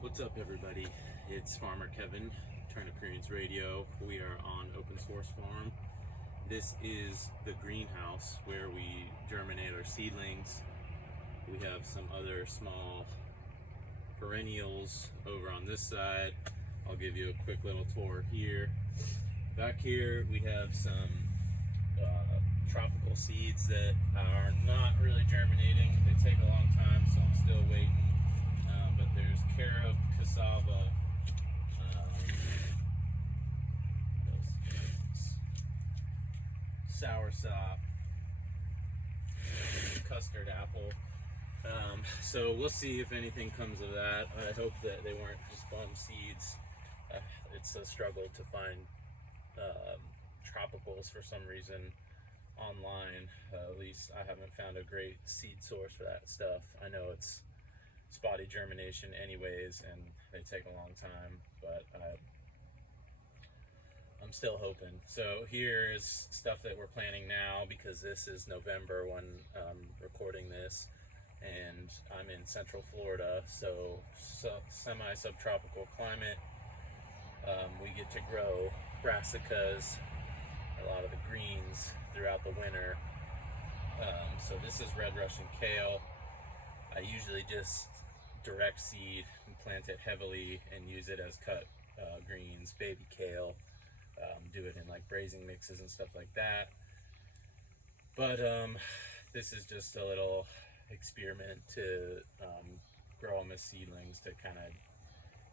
What's up, everybody? It's Farmer Kevin, Turnip Greens Radio. We are on Open Source Farm. This is the greenhouse where we germinate our seedlings. We have some other small perennials over on this side. I'll give you a quick little tour here. Back here we have some tropical seeds that are not really germinating. They take a long time, so I'm still waiting. But there's carob, cassava, soursop, custard apple. So we'll see if anything comes of that. I hope that they weren't just bum seeds. It's a struggle to find tropicals for some reason online. At least I haven't found a great seed source for that stuff. I know it's spotty germination anyways, and they take a long time, but I'm still hoping. So here's stuff that we're planting now, because this is November when I'm recording this, and I'm in Central Florida, so semi-subtropical climate. We get to grow brassicas, a lot of the greens throughout the winter. So this is red Russian kale. I usually just direct seed and plant it heavily and use it as cut greens, baby kale, do it in like braising mixes and stuff like that. But this is just a little experiment to grow them as seedlings to kind of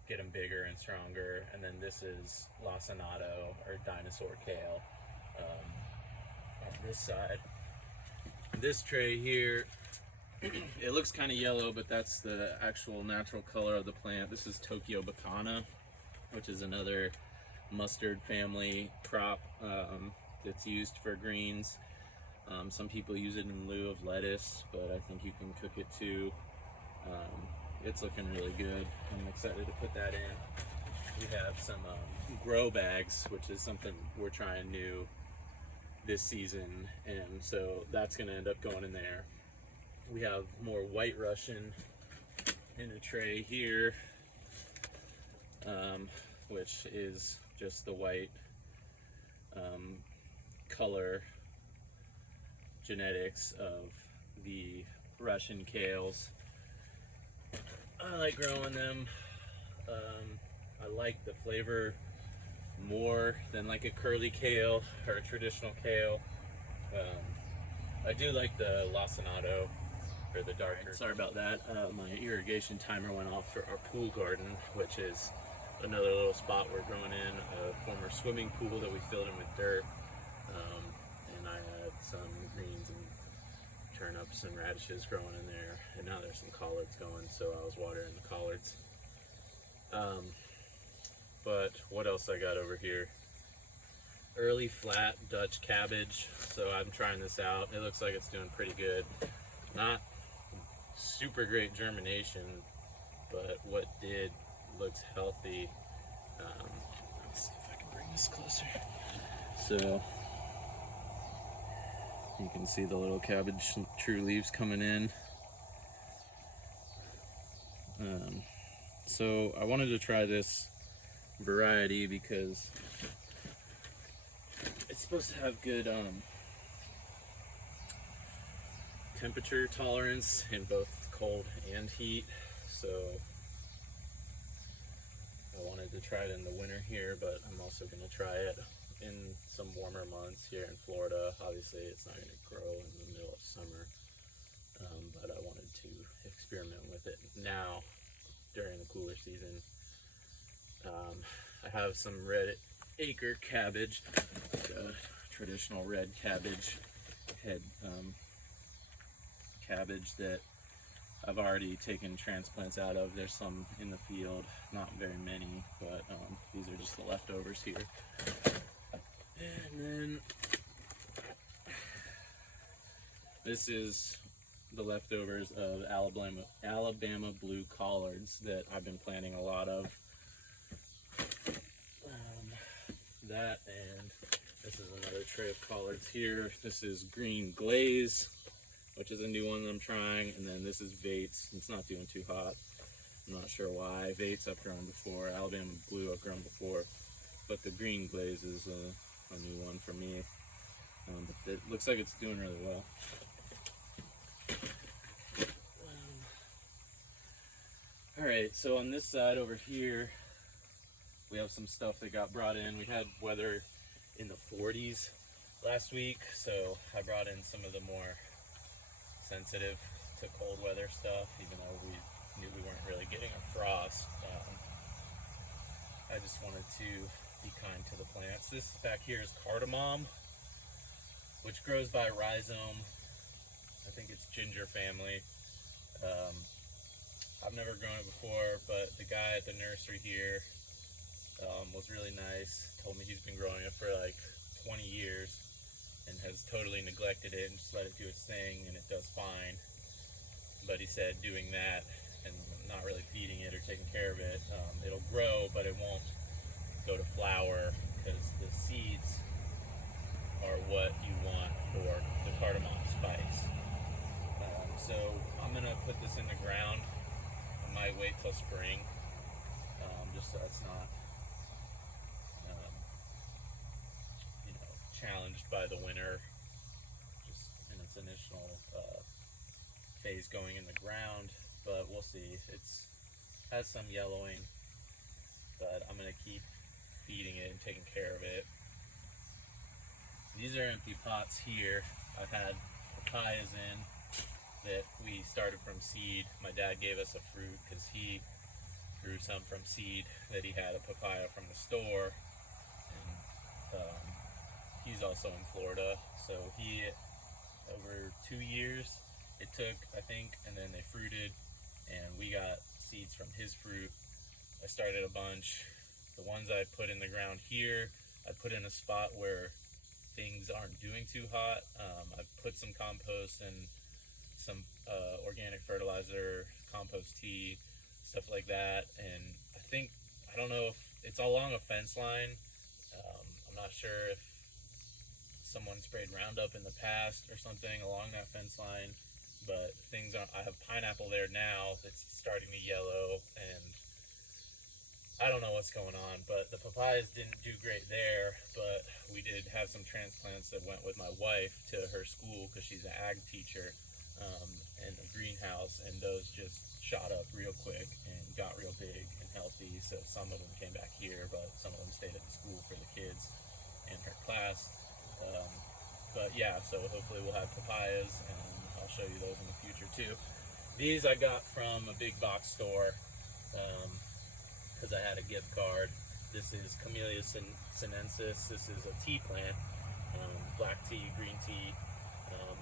get them bigger and stronger. And then this is lacinato, or dinosaur kale, on this side. This tray here, it looks kind of yellow, but that's the actual natural color of the plant. This is Tokyo Bacana, which is another mustard family crop that's used for greens. Some people use it in lieu of lettuce, but I think you can cook it too. It's looking really good. I'm excited to put that in. We have some grow bags, which is something we're trying new this season, and so that's going to end up going in there. We have more white Russian in a tray here, which is just the white color genetics of the Russian kales. I like growing them. I like the flavor more than like a curly kale or a traditional kale. I do like the lacinato, or the darker. Sorry about that. My irrigation timer went off for our pool garden, which is another little spot we're growing in a former swimming pool that we filled in with dirt. And I had some greens and turnips and radishes growing in there, and now there's some collards going, so I was watering the collards. But what else I got over here? Early flat Dutch cabbage. So I'm trying this out. It looks like it's doing pretty good. Not super great germination, but what did looks healthy. Let's see if I can bring this closer. So you can see the little cabbage true leaves coming in. So I wanted to try this variety because it's supposed to have good temperature tolerance in both cold and heat. So I wanted to try it in the winter here, but I'm also going to try it in some warmer months here in Florida. Obviously it's not going to grow in the middle of summer, but I wanted to experiment with it now during the cooler season. I have some red acre cabbage, traditional red cabbage head cabbage that I've already taken transplants out of. There's some in the field, not very many, but these are just the leftovers here. And then this is the leftovers of Alabama blue collards that I've been planting a lot of. That, and this is another tray of collards here. This is green glaze, which is a new one that I'm trying, and then this is Vates. It's not doing too hot. I'm not sure why. Vates I've grown before, Alabama Blue I've grown before, but the green glaze is a new one for me. But it looks like it's doing really well. Alright, so on this side over here, we have some stuff that got brought in. We had weather in the 40s last week, so I brought in some of the more sensitive to cold weather stuff, even though we knew we weren't really getting a frost. I just wanted to be kind to the plants. This back here is cardamom, which grows by rhizome. I think it's ginger family. I've never grown it before, but the guy at the nursery here was really nice. Told me he's been growing it for like 20 years and has totally neglected it and just let it do its thing, and it does fine. But he said doing that and not really feeding it or taking care of it, it'll grow, but it won't go to flower because the seeds are what you want for the cardamom spice. So I'm gonna put this in the ground. I might wait till spring, just so it's not, challenged by the winter, just in its initial phase going in the ground. But we'll see. It's has some yellowing, but I'm gonna keep feeding it and taking care of it. These are empty pots here. I've had papayas in that we started from seed. My dad gave us a fruit because he grew some from seed that he had a papaya from the store, and he's also in Florida, so he, over 2 years it took, I think, and then they fruited, and we got seeds from his fruit. I started a bunch. The ones I put in the ground here, I put in a spot where things aren't doing too hot. I put some compost and some organic fertilizer, compost tea, stuff like that, and I don't know if it's along a fence line. I'm not sure if someone sprayed Roundup in the past or something along that fence line, but I have pineapple there now that's starting to yellow, and I don't know what's going on, but the papayas didn't do great there. But we did have some transplants that went with my wife to her school because she's an ag teacher, in a greenhouse, and those just shot up real quick and got real big and healthy. So some of them came back here, but some of them stayed at the school for the kids and her class. But yeah, so hopefully we'll have papayas, and I'll show you those in the future too. These I got from a big box store because I had a gift card. This is Camellia sinensis. This is a tea plant, black tea, green tea.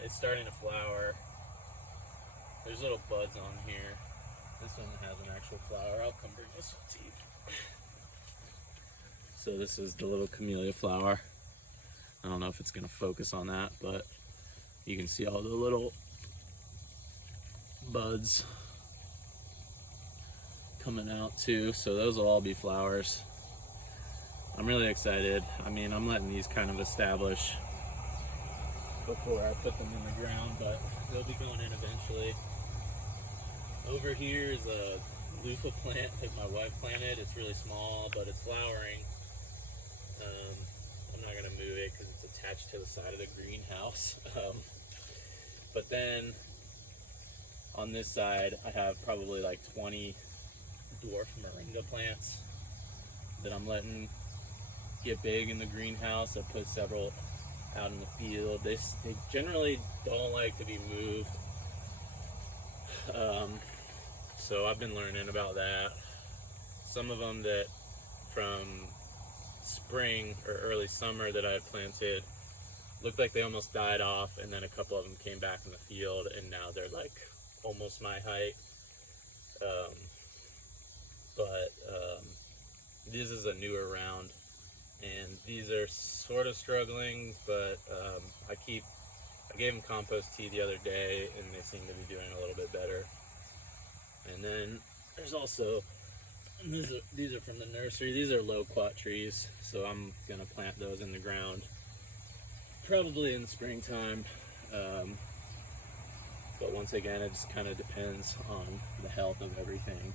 It's starting to flower. There's little buds on here. This one has an actual flower. I'll come bring this one to you. So this is the little camellia flower. I don't know if it's going to focus on that, but you can see all the little buds coming out too. So those will all be flowers. I'm really excited. I mean, I'm letting these kind of establish before I put them in the ground, but they'll be going in eventually. Over here is a loofah plant that my wife planted. It's really small, but it's flowering. I'm not going to move it because it's attached to the side of the greenhouse. But then on this side, I have probably like 20 dwarf moringa plants that I'm letting get big in the greenhouse. I put several out in the field. They generally don't like to be moved. So I've been learning about that. Some of them that from spring or early summer that I had planted looked like they almost died off, and then a couple of them came back in the field, and now they're like almost my height. This is a newer round, and these are sort of struggling, but I gave them compost tea the other day, and they seem to be doing a little bit better. And then there's also, these are from the nursery. These are loquat trees, so I'm gonna plant those in the ground probably in the springtime. But once again, it just kind of depends on the health of everything.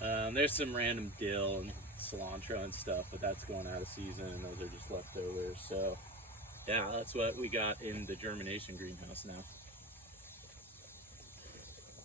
There's some random dill and cilantro and stuff, but that's going out of season, and those are just leftovers. So, yeah, that's what we got in the germination greenhouse now.